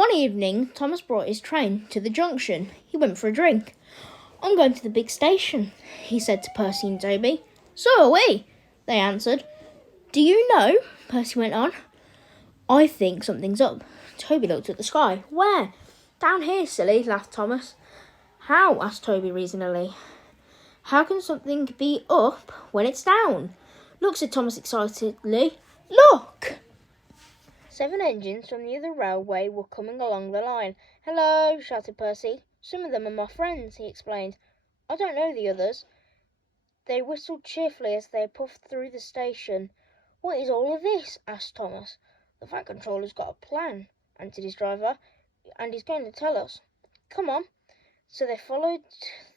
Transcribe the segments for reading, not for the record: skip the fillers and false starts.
One evening, Thomas brought his train to the junction. He went for a drink. "I'm going to the big station," he said to Percy and Toby. "So are we," they answered. "Do you know," Percy went on, "I think something's up." Toby looked at the sky. "Where?" "Down here, silly," laughed Thomas. "How?" asked Toby reasonably. "How can something be up when it's down?" "Look," said Thomas excitedly. "Look!" 7 engines from the other railway were coming along the line. "Hello," shouted Percy. "Some of them are my friends," he explained. "I don't know the others." They whistled cheerfully as they puffed through the station. "What is all of this?" asked Thomas. "The Fat Controller's got a plan," answered his driver, "and he's going to tell us. Come on." So they followed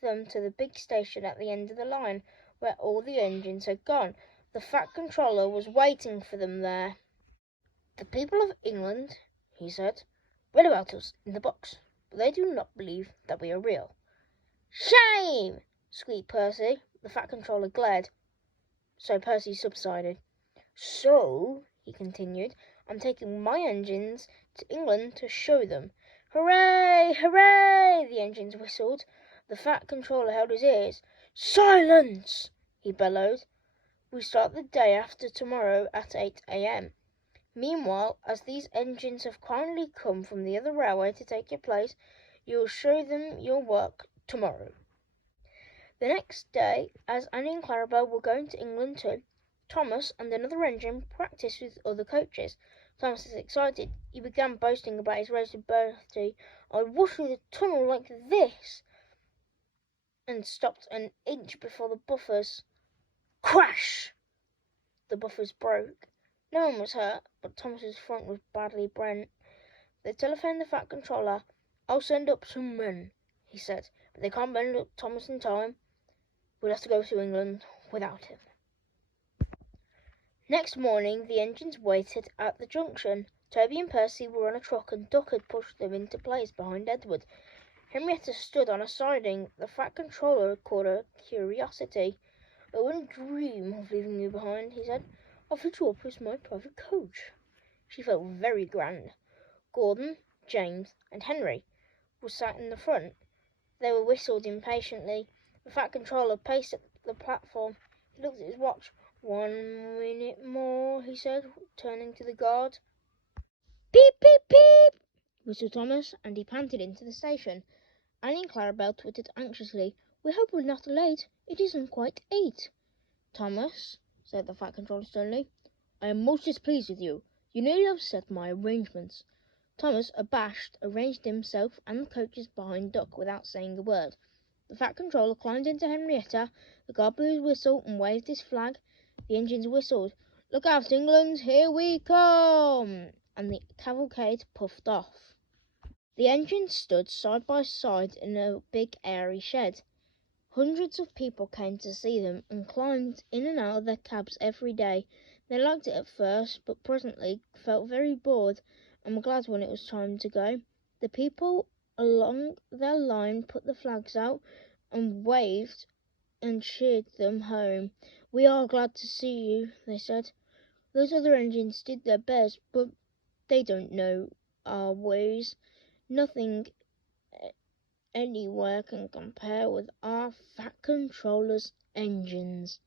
them to the big station at the end of the line, where all the engines had gone. The Fat Controller was waiting for them there. "The people of England," he said, "read about us in the books, but they do not believe that we are real." "Shame!" squeaked Percy. The Fat Controller glared, so Percy subsided. "So," he continued, "I'm taking my engines to England to show them." "Hooray! Hooray!" the engines whistled. The Fat Controller held his ears. "Silence!" he bellowed. "We start the day after tomorrow at 8 a.m. Meanwhile, as these engines have kindly come from the other railway to take your place, you'll show them your work tomorrow." The next day, as Annie and Clarabel were going to England too, Thomas and another engine practised with other coaches. Thomas was excited. He began boasting about his race with Bertie. "I washed through the tunnel like this," and stopped an inch before the buffers. Crash! The buffers broke. No one was hurt, but Thomas's front was badly bent. They telephoned the Fat Controller. "I'll send up some men," he said, "but they can't bend up Thomas in time. We'll have to go to England without him." Next morning the engines waited at the junction. Toby and Percy were on a truck, and Duck had pushed them into place behind Edward. Henrietta stood on a siding. The Fat Controller had caught her curiosity. "I wouldn't dream of leaving you behind," he said. "I'll fit you up as my private coach." She felt very grand. Gordon, James, and Henry were sat in the front. They were whistled impatiently. The Fat Controller paced up the platform. He looked at his watch. "1 minute more," he said, turning to the guard. "Beep, beep, beep," whistled Thomas, and he panted into the station. Annie and Clarabel twittered anxiously. "We hope we're not late. It isn't quite 8. "Thomas," said the Fat Controller sternly, "I am most displeased with you. You nearly upset my arrangements." Thomas, abashed, arranged himself and the coaches behind Duck without saying a word. The Fat Controller climbed into Henrietta. The guard blew his whistle and waved his flag. The engines whistled. "Look out, England, here we come!" and the cavalcade puffed off. The engines stood side by side in a big airy shed. Hundreds of people came to see them, and climbed in and out of their cabs every day. They liked it at first, but presently felt very bored, and were glad when it was time to go. The people along their line put the flags out, and waved and cheered them home. "We are glad to see you," they said. "Those other engines did their best, but they don't know our ways. Nothing anywhere can compare with our Fat Controller's engines."